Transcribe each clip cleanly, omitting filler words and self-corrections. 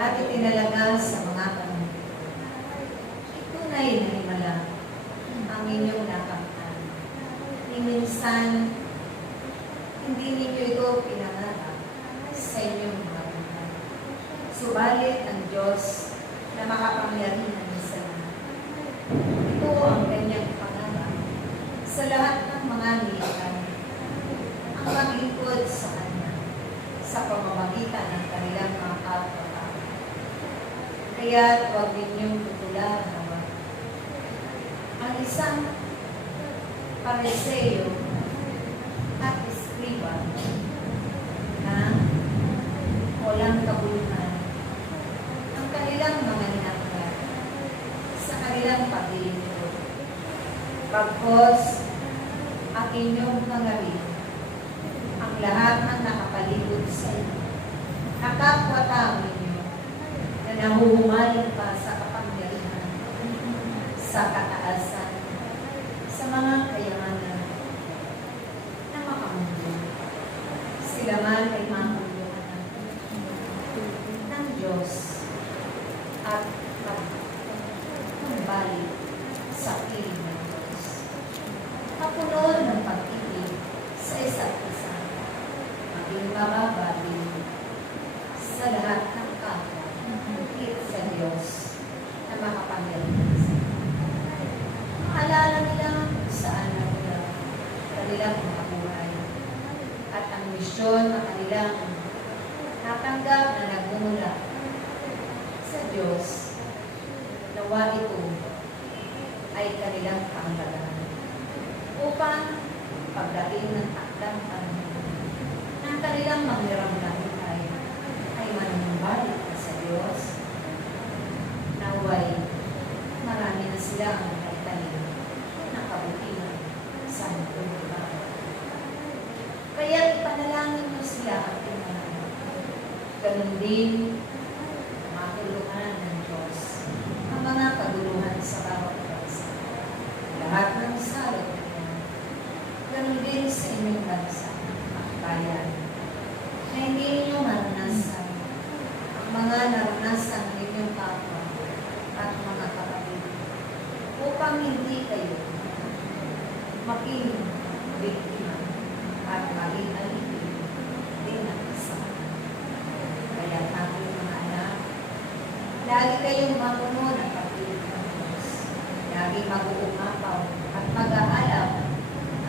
at itinalaga sa mga panahon. Itunay na himala ang inyong nakamtan. Minsan, hindi ninyo ito pinangarap sa inyong mga buhay. Subalit ang Diyos na makapangyarihan sa lahat. Ito ang kanyang pangarap sa lahat ng mga nilayan. Ang maglingkod sa Kanya sa pamamagitan ng kanilang mga kapwa-tao. Kaya't huwag ninyong tutularan naman. Ang isang Pariseo at Eskriba na walang kabuluhan ang kanilang mga hinanggan sa kanilang paglilingkod. Pagkos ang inyong hangarin ang lahat ng nakapaligid sa inyo, nakapwa-tao ninyo na nahuhumaling pa sa kapangyarihan, sa kataasan, sa mga kayamanan na makamundo. Sila man ay mamulungan ng Diyos at magbalik sa piling ng Diyos. Mapuno ng pag-ibig sa isa't isa, maging mababali sa lahat ng kapwa, higit sa Diyos na makapangyarihan sa inyo. Maalala nila kung saan nagmula kanilang mga buhay at ang misyon na kanilang natanggap na nagmumula sa Diyos. Nawa ito ay kanilang pangalanan upang pagdating ng takdang panahon ng kanilang manghiram na buhay ay manumbalik na sa Diyos. Naway marami na sila ang tanim na kabutihan sa mundo. Kaya ipanalangin mo sila at pinanalangin. Ganun din matulungan ng Diyos ang mga kaguluhan sa bawat bansa. Lahat ng salot niya. Ganun din sa inyong bansa, ang bayan, na hindi ninyo maranasan ang mga naranasan ng inyong kapwa at mga kapatid upang hindi kayo maging biktima at maging alipin din ang kasama. Kaya aking mga anak, lagi kayong mapuno ng pag-ibig ng Diyos. Lagi mag-uumapaw at mag-aalap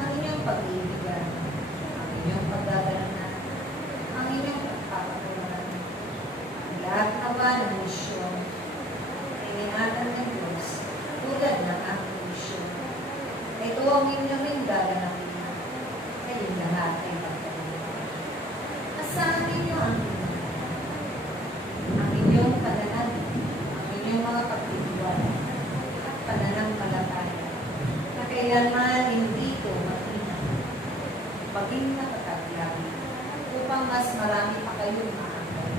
ang inyong pag-ibigan, ang inyong paggagalanan, ang inyong pagpapatunan. Ang lahat naman ng misyon ay ingatan ng Diyos tulad ng aking misyon. Ito ang inyong ring gaganapin. Kayong lahat ay magkaroon. Asahan ninyo ang inyong pananalig, ang inyong mga pagtitiwala at pananampalataya na kailanman hindi ito maging nakataglabi upang mas marami pa kayong maangay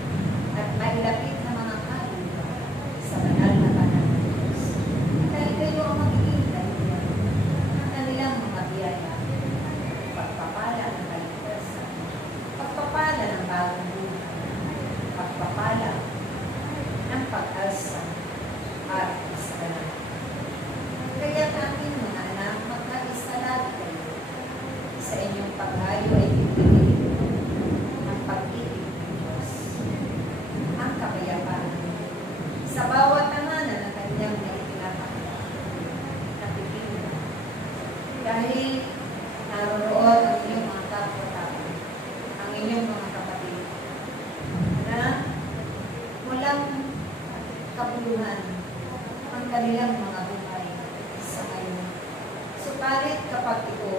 at mailapit na mga kaluluwa sa banal na banal ng Diyos. Dahil kayo ang magiging dahilan ng kanilang mga biyaya, pagpapala ng kaligtasan, pagpapala ng bagong buhay, pagpapala ng pag-asa at kasalanan. Kaya aking mga anak, magkaisalat kayo sa inyong paghayo ay ibigay ang pag-ibig ng Diyos, ang kapayapaan sa bawat tamanan na kanyang naitinatanggal na pipilihan. Dahil naroon ang inyong mga kapwa-tao, ang inyong mga kapatid, na walang kabuluhan ang kanilang mga buhay sa ngayon. Supalit kapag ito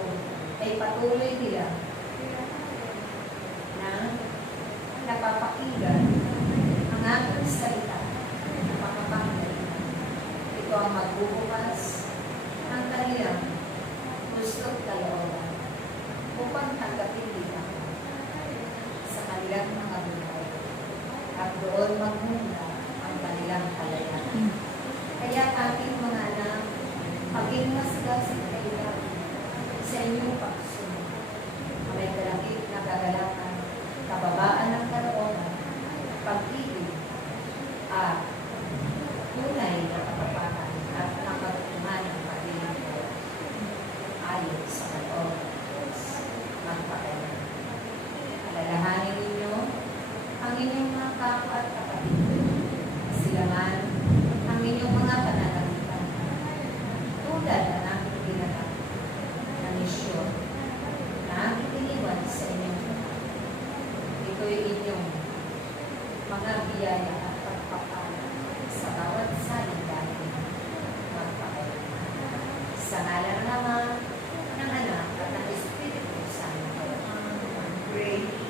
ay patuloy nila na napapakinggan ang aking salita na makapangyarihan. Ito ang magbubukas ng kanilang gusto't kalooban upang tanggapin nila sa kanilang mga buhay at doon magmula ang kanilang kalayaan. Kaya aking mga anak, maging masigasig kayo sa inyong pagsunod. May kalakip na kagalakan, kababaan ng kalooban, pag-ibig, at tunay na kapapatan at nakatutuhan ng pagiging ko ayon sa kaloob ng Diyos magpakailan. Alalahanin ninyo ang inyong mga kapwa at kapatid, sila man ang inyong mga pananagutan, tulad ng aking ginagawa na misyon na aking iniwan sa inyong mga. Ito'y inyong mga biyaya at pagpapala sa bawat salindahing magpakailan. Sa ngalan ng Ama, ng Anak, at ng Espiritu Santo. Pray.